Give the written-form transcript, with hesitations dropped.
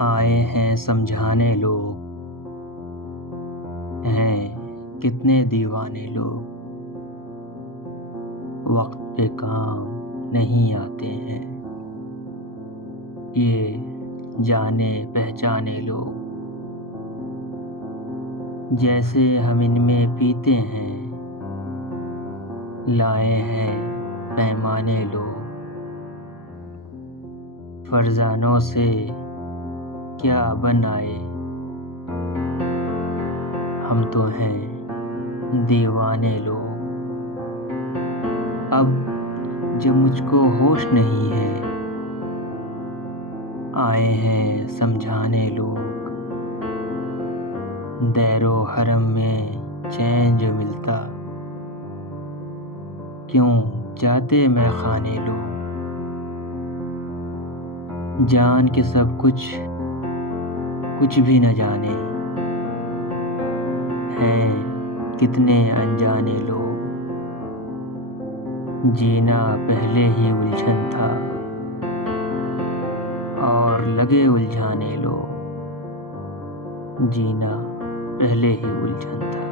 आए हैं समझाने लोग, हैं कितने दीवाने लोग। वक्त पे काम नहीं आते हैं ये जाने पहचाने लोग। जैसे हम इनमें पीते हैं, लाए हैं पैमाने लोग। फरजानों से क्या बन आए, हम तो हैं दीवाने लोग। अब जब मुझको होश नहीं है, आए हैं समझाने लोग। दैरो हरम में चैन जो मिलता, क्यों जाते मैं खाने लोग। जान के सब कुछ भी न जाने, हैं कितने अनजाने लोग। जीना पहले ही उलझन था और लगे उलझाने लोग। जीना पहले ही उलझन था।